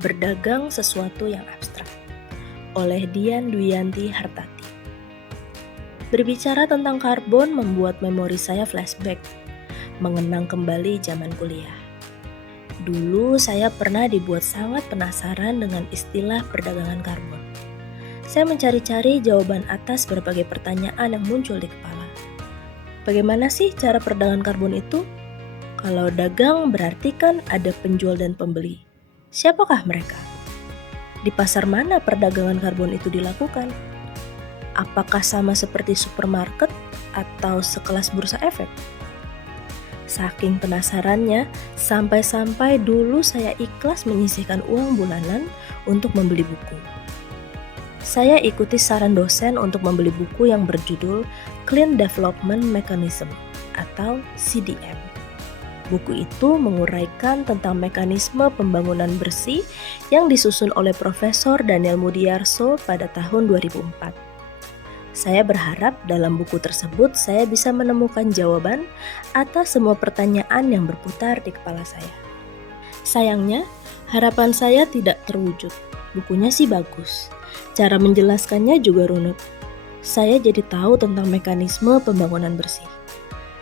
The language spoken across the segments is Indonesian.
Berdagang sesuatu yang abstrak oleh Dian Dwianti Hartati. Berbicara tentang karbon membuat memori saya flashback, mengenang kembali zaman kuliah. Dulu saya pernah dibuat sangat penasaran dengan istilah perdagangan karbon. Saya mencari-cari jawaban atas berbagai pertanyaan yang muncul di kepala. Bagaimana sih cara perdagangan karbon itu? Kalau dagang berarti kan ada penjual dan pembeli. Siapakah mereka? Di pasar mana perdagangan karbon itu dilakukan? Apakah sama seperti supermarket atau sekelas bursa efek? Saking penasarannya, sampai-sampai dulu saya ikhlas menyisihkan uang bulanan untuk membeli buku. Saya ikuti saran dosen untuk membeli buku yang berjudul Clean Development Mechanism atau CDM. Buku itu menguraikan tentang mekanisme pembangunan bersih yang disusun oleh Profesor Daniel Mudiarso pada tahun 2004. Saya berharap dalam buku tersebut saya bisa menemukan jawaban atas semua pertanyaan yang berputar di kepala saya. Sayangnya, harapan saya tidak terwujud. Bukunya sih bagus. Cara menjelaskannya juga runut. Saya jadi tahu tentang mekanisme pembangunan bersih.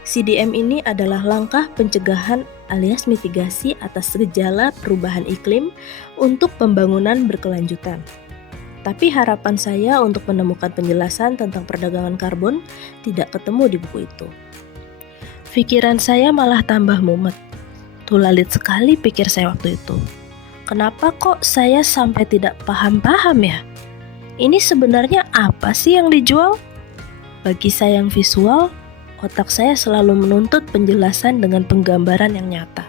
CDM ini adalah langkah pencegahan alias mitigasi atas gejala perubahan iklim untuk pembangunan berkelanjutan. Tapi harapan saya untuk menemukan penjelasan tentang perdagangan karbon tidak ketemu di buku itu. Pikiran saya malah tambah mumet. Tulalit sekali pikir saya waktu itu. Kenapa kok saya sampai tidak paham-paham ya? Ini sebenarnya apa sih yang dijual? Bagi saya yang visual, otak saya selalu menuntut penjelasan dengan penggambaran yang nyata.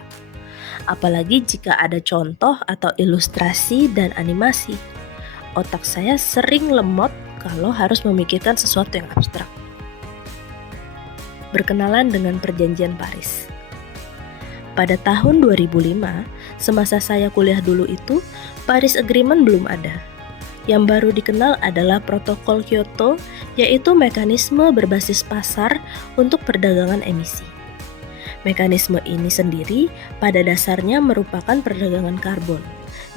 Apalagi jika ada contoh atau ilustrasi dan animasi. Otak saya sering lemot kalau harus memikirkan sesuatu yang abstrak. Berkenalan dengan Perjanjian Paris. Pada tahun 2005, semasa saya kuliah dulu itu, Paris Agreement belum ada. Yang baru dikenal adalah Protokol Kyoto, yaitu mekanisme berbasis pasar untuk perdagangan emisi. Mekanisme ini sendiri pada dasarnya merupakan perdagangan karbon,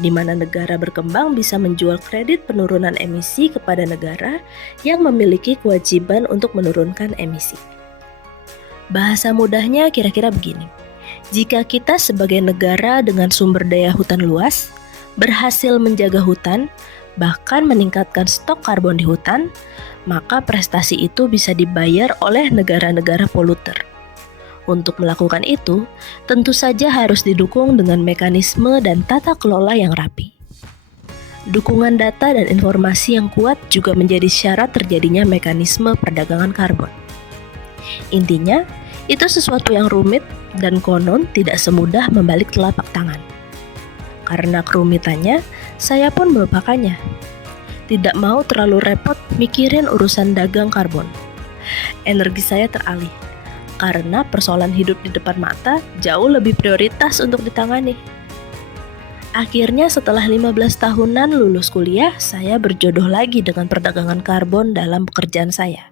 di mana negara berkembang bisa menjual kredit penurunan emisi kepada negara yang memiliki kewajiban untuk menurunkan emisi. Bahasa mudahnya kira-kira begini. Jika kita sebagai negara dengan sumber daya hutan luas, berhasil menjaga hutan, bahkan meningkatkan stok karbon di hutan, maka prestasi itu bisa dibayar oleh negara-negara poluter. Untuk melakukan itu, tentu saja harus didukung dengan mekanisme dan tata kelola yang rapi. Dukungan data dan informasi yang kuat juga menjadi syarat terjadinya mekanisme perdagangan karbon. Intinya, itu sesuatu yang rumit dan konon tidak semudah membalik telapak tangan. Karena kerumitannya, saya pun melupakannya. Tidak mau terlalu repot mikirin urusan dagang karbon. Energi saya teralih, karena persoalan hidup di depan mata jauh lebih prioritas untuk ditangani. Akhirnya setelah 15 tahunan lulus kuliah, saya berjodoh lagi dengan perdagangan karbon dalam pekerjaan saya.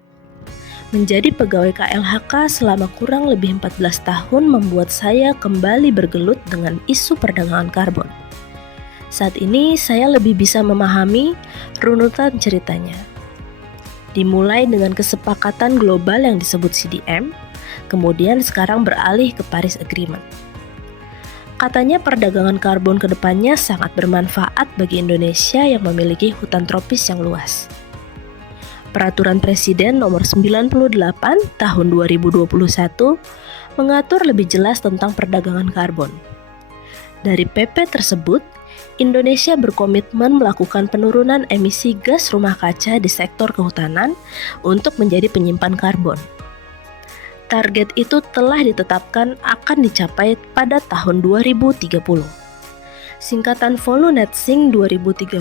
Menjadi pegawai KLHK selama kurang lebih 14 tahun membuat saya kembali bergelut dengan isu perdagangan karbon. Saat ini saya lebih bisa memahami runutan ceritanya. Dimulai dengan kesepakatan global yang disebut CDM, kemudian sekarang beralih ke Paris Agreement. Katanya perdagangan karbon ke depannya sangat bermanfaat bagi Indonesia yang memiliki hutan tropis yang luas. Peraturan Presiden nomor 98 tahun 2021 mengatur lebih jelas tentang perdagangan karbon. Dari PP tersebut, Indonesia berkomitmen melakukan penurunan emisi gas rumah kaca di sektor kehutanan untuk menjadi penyimpan karbon. Target itu telah ditetapkan akan dicapai pada tahun 2030. Singkatan Volunetsing 2030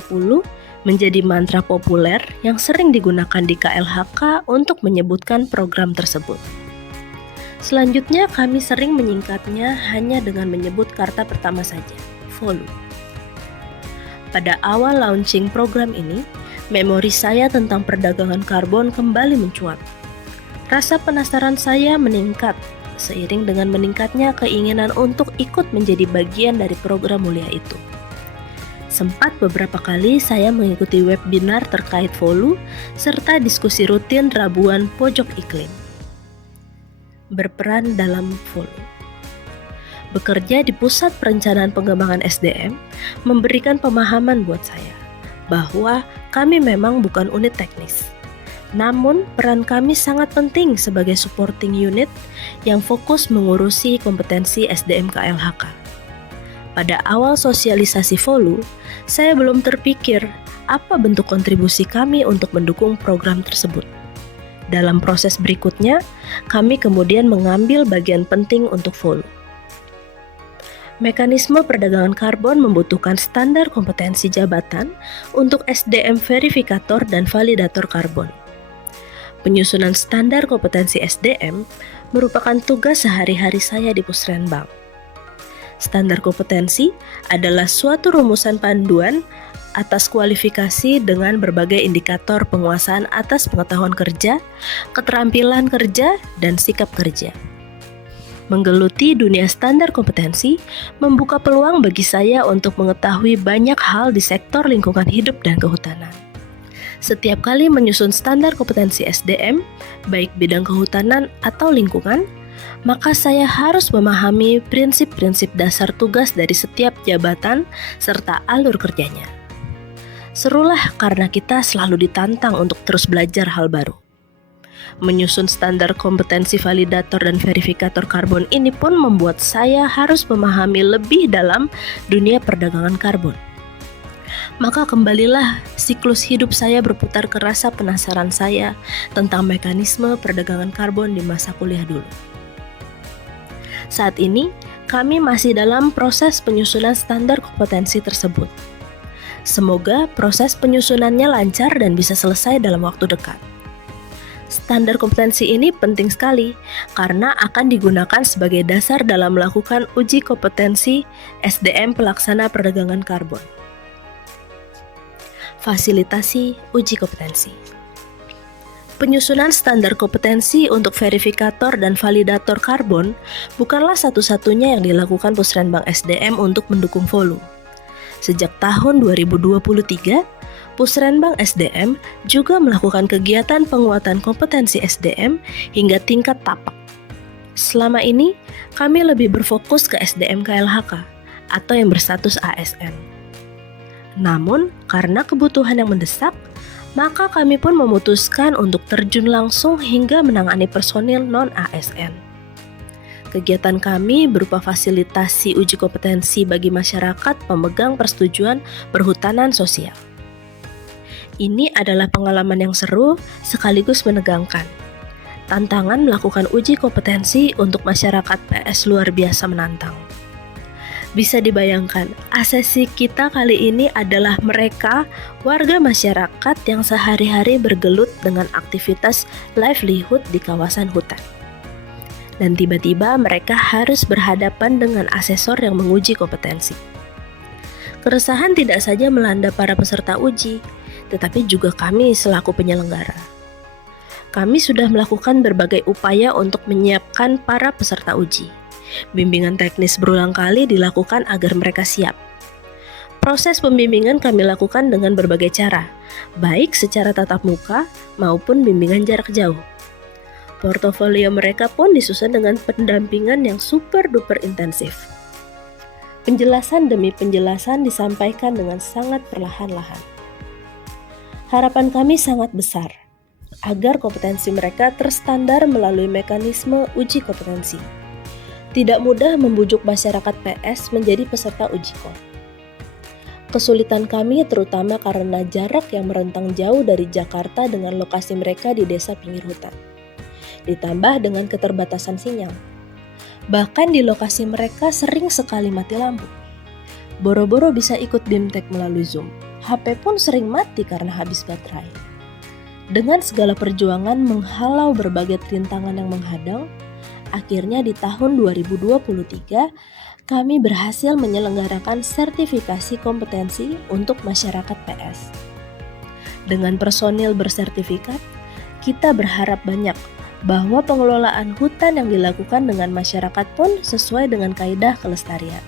menjadi mantra populer yang sering digunakan di KLHK untuk menyebutkan program tersebut. Selanjutnya kami sering menyingkatnya hanya dengan menyebut kata pertama saja, Volu. Pada awal launching program ini, memori saya tentang perdagangan karbon kembali mencuat. Rasa penasaran saya meningkat seiring dengan meningkatnya keinginan untuk ikut menjadi bagian dari program mulia itu. Sempat beberapa kali saya mengikuti webinar terkait Volu serta diskusi rutin Rabuan Pojok Iklim. Berperan dalam Volu. Bekerja di Pusat Perencanaan Pengembangan SDM memberikan pemahaman buat saya bahwa kami memang bukan unit teknis. Namun, peran kami sangat penting sebagai supporting unit yang fokus mengurusi kompetensi SDM KLHK. Pada awal sosialisasi Volu, saya belum terpikir apa bentuk kontribusi kami untuk mendukung program tersebut. Dalam proses berikutnya, kami kemudian mengambil bagian penting untuk Volu. Mekanisme perdagangan karbon membutuhkan standar kompetensi jabatan untuk SDM verifikator dan validator karbon. Penyusunan standar kompetensi SDM merupakan tugas sehari-hari saya di Pusrenbang. Standar kompetensi adalah suatu rumusan panduan atas kualifikasi dengan berbagai indikator penguasaan atas pengetahuan kerja, keterampilan kerja, dan sikap kerja. Menggeluti dunia standar kompetensi membuka peluang bagi saya untuk mengetahui banyak hal di sektor lingkungan hidup dan kehutanan. Setiap kali menyusun standar kompetensi SDM, baik bidang kehutanan atau lingkungan, maka saya harus memahami prinsip-prinsip dasar tugas dari setiap jabatan serta alur kerjanya. Serulah karena kita selalu ditantang untuk terus belajar hal baru. Menyusun standar kompetensi validator dan verifikator karbon ini pun membuat saya harus memahami lebih dalam dunia perdagangan karbon. Maka kembalilah siklus hidup saya berputar ke rasa penasaran saya tentang mekanisme perdagangan karbon di masa kuliah dulu. Saat ini, kami masih dalam proses penyusunan standar kompetensi tersebut. Semoga proses penyusunannya lancar dan bisa selesai dalam waktu dekat. Standar kompetensi ini penting sekali karena akan digunakan sebagai dasar dalam melakukan uji kompetensi SDM pelaksana perdagangan karbon. Fasilitasi uji kompetensi. Penyusunan standar kompetensi untuk verifikator dan validator karbon bukanlah satu-satunya yang dilakukan Pusrenbang SDM untuk mendukung Volu. Sejak tahun 2023, Pusrenbang SDM juga melakukan kegiatan penguatan kompetensi SDM hingga tingkat tapak. Selama ini, kami lebih berfokus ke SDM KLHK atau yang berstatus ASN. Namun, karena kebutuhan yang mendesak, maka kami pun memutuskan untuk terjun langsung hingga menangani personil non-ASN. Kegiatan kami berupa fasilitasi uji kompetensi bagi masyarakat pemegang persetujuan perhutanan sosial. Ini adalah pengalaman yang seru sekaligus menegangkan. Tantangan melakukan uji kompetensi untuk masyarakat PS luar biasa menantang. Bisa dibayangkan, asesi kita kali ini adalah mereka, warga masyarakat yang sehari-hari bergelut dengan aktivitas livelihood di kawasan hutan. Dan tiba-tiba mereka harus berhadapan dengan asesor yang menguji kompetensi. Keresahan tidak saja melanda para peserta uji, tetapi juga kami selaku penyelenggara. Kami sudah melakukan berbagai upaya untuk menyiapkan para peserta uji. Bimbingan teknis berulang kali dilakukan agar mereka siap. Proses pembimbingan kami lakukan dengan berbagai cara, baik secara tatap muka maupun bimbingan jarak jauh. Portofolio mereka pun disusun dengan pendampingan yang super duper intensif. Penjelasan demi penjelasan disampaikan dengan sangat perlahan-lahan. Harapan kami sangat besar agar kompetensi mereka terstandar melalui mekanisme uji kompetensi. Tidak mudah membujuk masyarakat PS menjadi peserta uji kom. Kesulitan kami terutama karena jarak yang merentang jauh dari Jakarta dengan lokasi mereka di desa pinggir hutan. Ditambah dengan keterbatasan sinyal. Bahkan di lokasi mereka sering sekali mati lampu. Boro-boro bisa ikut BIMTEK melalui Zoom. HP pun sering mati karena habis baterai. Dengan segala perjuangan menghalau berbagai rintangan yang menghadang, akhirnya di tahun 2023, kami berhasil menyelenggarakan sertifikasi kompetensi untuk masyarakat PS. Dengan personil bersertifikat, kita berharap banyak bahwa pengelolaan hutan yang dilakukan dengan masyarakat pun sesuai dengan kaidah kelestarian.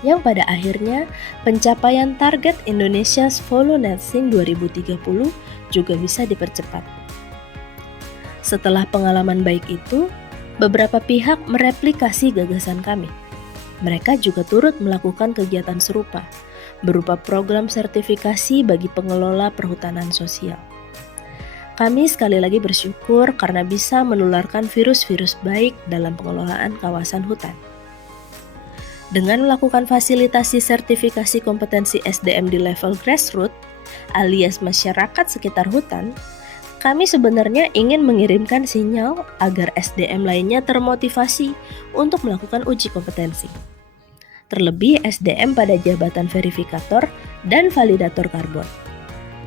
yang pada akhirnya pencapaian target Indonesia's Volunteering 2030 juga bisa dipercepat. Setelah pengalaman baik itu, beberapa pihak mereplikasi gagasan kami. Mereka juga turut melakukan kegiatan serupa, berupa program sertifikasi bagi pengelola perhutanan sosial. Kami sekali lagi bersyukur karena bisa menularkan virus-virus baik dalam pengelolaan kawasan hutan. Dengan melakukan fasilitasi sertifikasi kompetensi SDM di level grassroots, alias masyarakat sekitar hutan, kami sebenarnya ingin mengirimkan sinyal agar SDM lainnya termotivasi untuk melakukan uji kompetensi. Terlebih SDM pada jabatan verifikator dan validator karbon.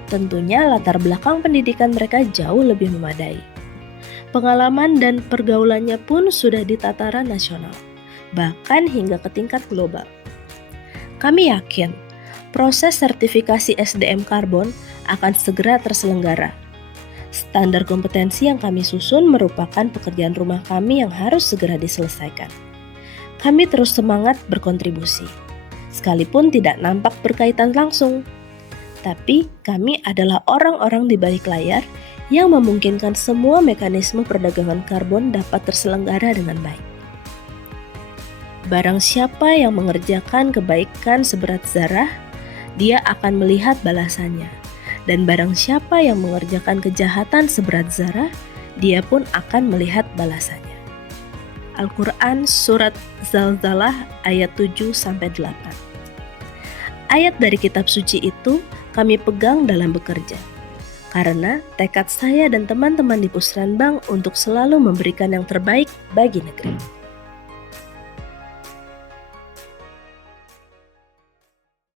Tentunya latar belakang pendidikan mereka jauh lebih memadai. Pengalaman dan pergaulannya pun sudah di tataran nasional, bahkan hingga ke tingkat global. Kami yakin proses sertifikasi SDM karbon akan segera terselenggara. Standar kompetensi yang kami susun merupakan pekerjaan rumah kami yang harus segera diselesaikan. Kami terus semangat berkontribusi, sekalipun tidak nampak berkaitan langsung. Tapi kami adalah orang-orang di balik layar yang memungkinkan semua mekanisme perdagangan karbon dapat terselenggara dengan baik. Barang siapa yang mengerjakan kebaikan seberat zarah, dia akan melihat balasannya. Dan barang siapa yang mengerjakan kejahatan seberat zarah, dia pun akan melihat balasannya. Al-Quran Surat Zalzalah ayat 7-8. Ayat dari kitab suci itu kami pegang dalam bekerja. Karena tekad saya dan teman-teman di Pusrenbang untuk selalu memberikan yang terbaik bagi negeri.